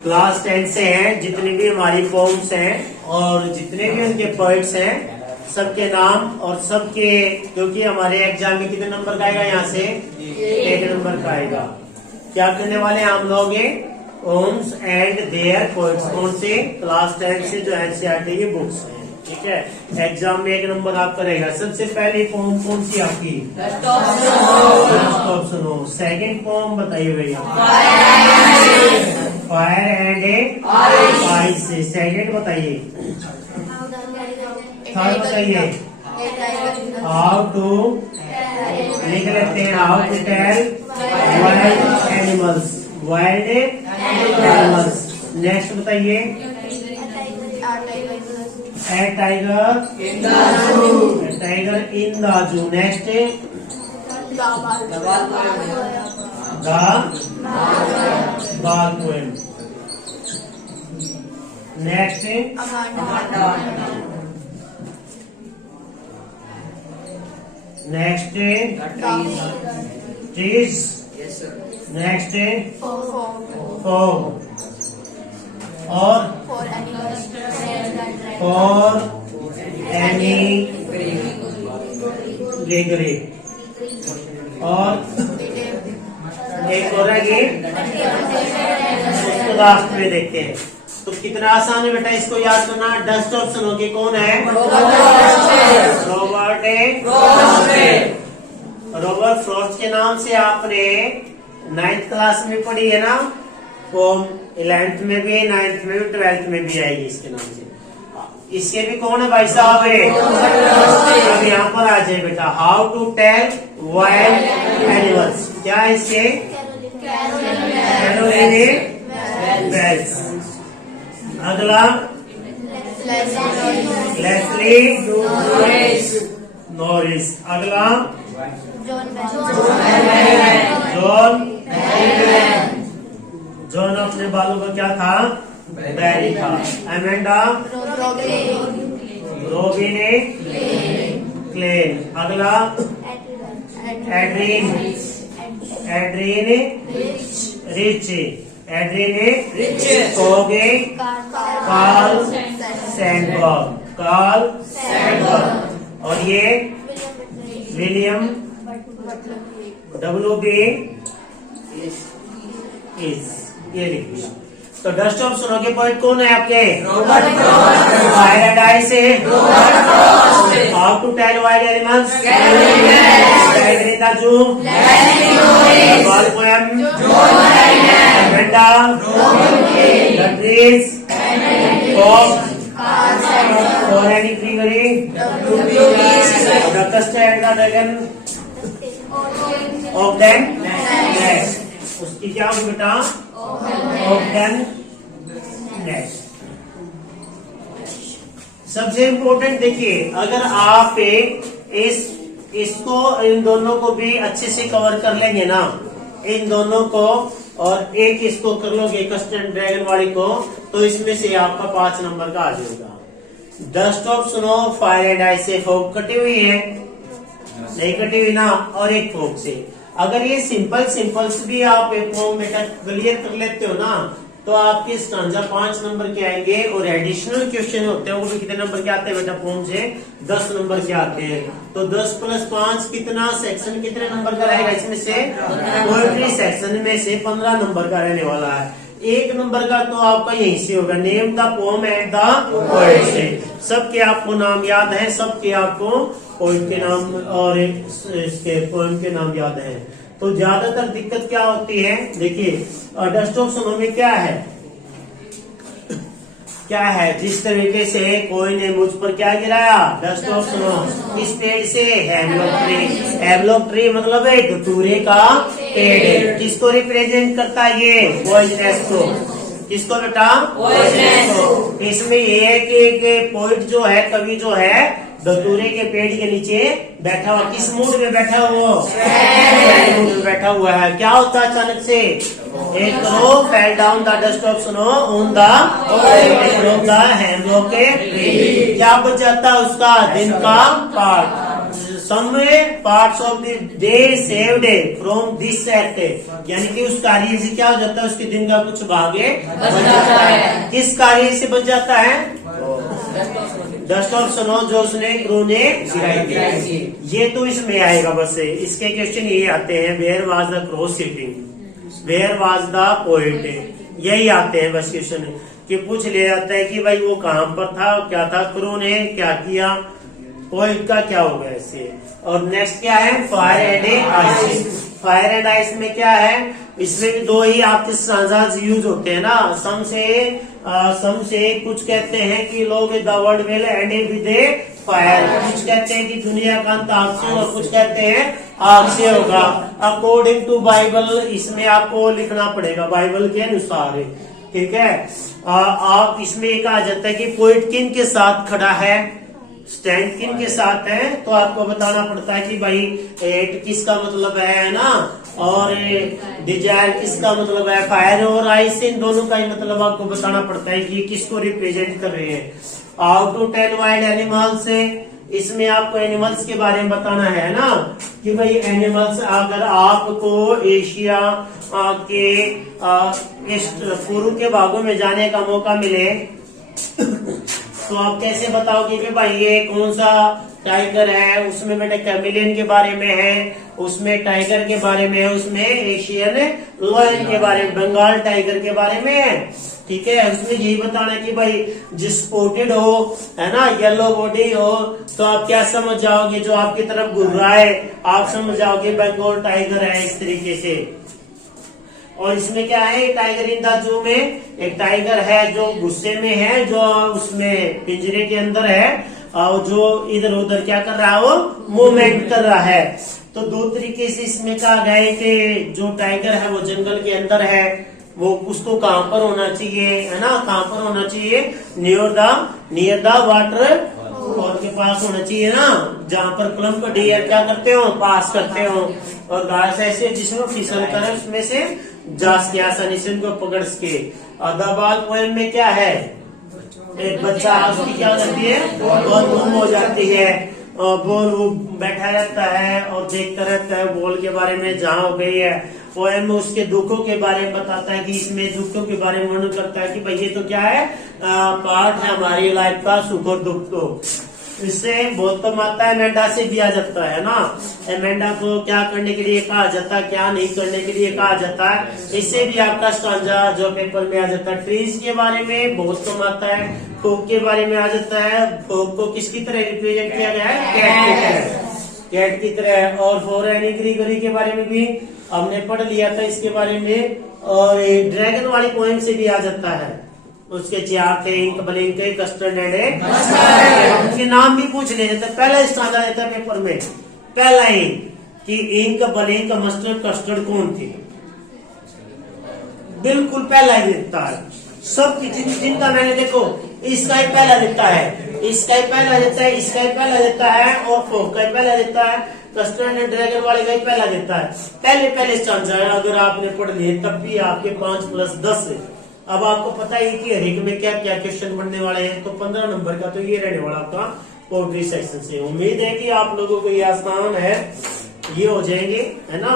Class 10 से हैं, जितनी भी हमारी पोम्स हैं और जितने भी उनके पोइट्स हैं, सबके नाम और सबके, क्योंकि हमारे एग्जाम में कितने नंबर का आएगा, यहाँ से 1 नंबर का आएगा। क्या करने वाले हैं हम लोग, पोम्स एंड देयर पोइट्स, कौन से, क्लास 10 से जो एनसीईआरटी की बुक्स हैं, ठीक है। एग्जाम में 1 नंबर आपका रहेगा। सबसे पहली पोम कौन सी आपकी, सुनो। सेकंड पोम बताइए भैया, फायर एंड आइस से। सेकंड बताइए। थर्ड बताइए, हाउ टू, लिख लेते हैं, how to tell wild animals, wild animals. Next बताइए, a tiger in the zoo. Next, the ball poem. Next, next trees. Next fog. और फॉर एनी ग्रेगरी। और एक और है ये, उसको लास्ट में देखते हैं। तो कितना आसान है बेटा इसको याद करना। डस्ट ऑप्शन होगी, कौन है, रॉबर्ट फ्रॉस्ट के नाम से आपने 9th क्लास में पढ़ी है ना पोम। 11th में भी, 9th में भी, 12th में भी आएगी इसके नाम से। इसके भी कौन है भाई साहब, अब यहाँ पर आ जाए बेटा, how to tell wild animals. क्या है इसके, बेल्स। अगला, लेस्ली नॉरिस। अगला, जॉन अपने बालों का क्या था, बैरी था। Amanda, Robin Klein. अगला, एड्रीन रिच। एड्रीन कोगे, कार्ल सैंडबर्ग। और ये विलियम WB ये लिख दिया। तो डस्ट ऑफ सुनो के पॉइंट कौन है आपके, फायर एंड आइस से, how to tell wild animals, zoo, ball poem, Amanda, the trees, for Anne Gregory, the कस्ट and the dragon of them. उसकी क्या होगी बेटा, सबसे इम्पोर्टेंट देखिए, अगर आप इसको इन दोनों को भी अच्छे से कवर कर लेंगे ना, इन दोनों को, और एक इसको कर लोगे कस्टर्ड ड्रैगन वाली को, तो इसमें से आपका 5 नंबर का आ जाएगा। डस्ट ऑफ सुनो, फायर एंड आइस से फोक कटी हुई है, नहीं कटी हुई ना, और एक फोक से। अगर ये सिंपल्स भी आप बेटा क्लियर कर लेते हो ना, तो आपके स्टांजा 5 नंबर के आएंगे। और एडिशनल क्वेश्चन होते हैं वो भी कितने नंबर के आते हैं बेटा, पोम से 10 नंबर के आते हैं। तो 10 + 5 कितना, सेक्शन कितने नंबर का रहेगा, इसमें से पोएट्री सेक्शन में से 15 नंबर का रहने वाला है। 1 नंबर का तो आपका यहीं से होगा, name the pome and the poet से। सबके आपको नाम याद है, सबके आपको पोएट के नाम और इसके पोएम के नाम याद है। तो ज्यादातर दिक्कत क्या होती है, देखिए डस्ट ऑफ सुनो में क्या है, जिस तरीके से कोई ने मुझ पर क्या गिराया, डस्ट ऑफ सुनो, इस पेड़ से हेमलॉक ट्री मतलब एक धतूरे का पेड़। किसको रिप्रेजेंट करता है ये, पॉइजनस को। किसको बेटा, पॉइजनस को। इसमें ये है कि एक पोइट जो है, कवि जो है, धतूरे के पेड़ के नीचे बैठा हुआ, किस मूड में बैठा हुआ, मूड में बैठा हुआ है। क्या होता है अचानक से, एक crow fell down the dust of snow on the hemlock tree. क्या बच जाता है उसका, दिन का part. Some parts of the day saved from this act, यानी कि उस कार्य से क्या हो जाता है, उसके दिन का कुछ भाग बच जाता है। किस कार्य से बच जाता है? डस्ट ऑफ स्नो जो उसने क्रू ने गिराई थी। ये तो इसमें आएगा बस। इसके क्वेश्चन ये आते हैं, where was the crow sitting, where was the poet, यही आते हैं बस क्वेश्चन कि पूछ लिया जाता है कि भाई वो कहाँ पर था, क्या था, क्रू ने क्या किया, पोएट का क्या होगा इससे। और नेक्स्ट क्या है, fire and ice. Fire and ice में क्या है, इसमें भी दो ही आपके स्टांजास यूज होते हैं ना। सम से कुछ कहते हैं कि लोग the world will and with fire, कुछ कहते हैं कि दुनिया का अंत आग से, और कुछ कहते हैं आग से होगा। अकॉर्डिंग टू बाइबल इसमें आपको लिखना पड़ेगा बाइबल के अनुसार, ठीक है। आप इसमें एक आ जाता है कि पोएट किन के साथ खड़ा है, स्टैंड किन के साथ है, तो आपको बताना पड़ता है कि भाई एट किसका मतलब है ना, और डिजायर किसका मतलब है, फायर और आइस, इन दोनों का ही मतलब आपको बताना पड़ता है कि किसको रिप्रेजेंट कर रहे हैं। How to tell wild animals, इसमें आपको एनिमल्स के बारे में बताना है ना कि भाई एनिमल्स, अगर आपको एशिया के पूर्व के भागों में जाने का मौका मिले तो आप कैसे बताओगे कि भाई ये कौन सा टाइगर है, उसमें बेटा कैमिलियन के बारे में है, उसमें टाइगर के बारे में है, उसमें एशियन लायन के बारे में, बंगाल टाइगर के बारे में है, ठीक है। उसमें यही बताना है कि भाई जिस स्पॉटेड हो, है ना, येलो बॉडी हो, तो आप क्या समझ जाओगे, जो आपकी तरफ घूर रहा है आप समझ जाओगे बंगाल टाइगर है, इस तरीके से। और इसमें क्या है, टाइगर इन द जू में एक टाइगर है जो गुस्से में है, जो उसमें पिंजरे के अंदर है, और जो इधर उधर क्या कर रहा है, वो मूवमेंट कर रहा है। तो दो तरीके से इसमें कहा गया है कि जो टाइगर है वो जंगल के अंदर है, वो उसको कहाँ पर होना चाहिए, है ना, कहाँ पर होना चाहिए, नियर द वाटर फॉल के पास होना चाहिए ना, जहाँ पर क्लम्प डियर क्या करते हो, पास करते हो। और घास ऐसे जिसमें फिसल कर उसमें से जास के आसानी से उनको पकड़ सके। द बाल पोएम में क्या है, एक बच्चा उसकी क्या करती है, बॉल गुम हो जाती है, बॉल वो बैठा रहता है और देखता रहता है बॉल के बारे में, जहाँ हो गई है। पोएम में उसके दुखों के बारे में बताता है कि इसमें दुखों के बारे में वर्णन करता है कि भाई ये तो क्या है, पार्ट है हमारी लाइफ का, सुख और दुख। तो इससे बहुत कम आता है, एमेंडा से भी आ जाता है ना, एमेंडा को क्या करने के लिए कहा जाता है, क्या नहीं करने के लिए कहा जाता है, इससे भी आपका स्टांजा जो पेपर में आ जाता है। ट्रीज के बारे में बहुत कम आता है, फोक के बारे में आ जाता है, फोक को किसकी तरह रिप्रेजेंट किया गया है, कैट की तरह, कैट की तरह। और फोर ग्रीगरी के बारे में भी हमने पढ़ लिया था इसके बारे में। और ड्रैगन वाली पोएम से भी आ जाता है, उसके चार थे, इंक ब्लिंक, कस्टर्ड एंड उनके नाम भी पूछ ले जाते। पहला स्टांजा देता है पेपर में, पहला ही कि इंक ब्लिंक मस्टर्ड कस्टर्ड कौन थे, बिल्कुल पहला ही देता है। सब जिनका मैंने देखो, इसका ही पहला देता है, इसका ही पहला देता है, इसका ही पहला देता है, और फोक का ही पहला देता है, कस्टर्ड एंड ड्रैगन वाले का ही पहला देता है। पहले स्टांजा है, अगर आपने पढ़ लिए तब भी आपके 5+10। अब आपको पता है कि हर एक में क्या क्या क्वेश्चन बनने वाले हैं, तो 15 नंबर का तो ये रहने वाला आपका पोएट्री सेक्शन से। उम्मीद है कि आप लोगों को ये आसान है, ये हो जाएंगे, है ना।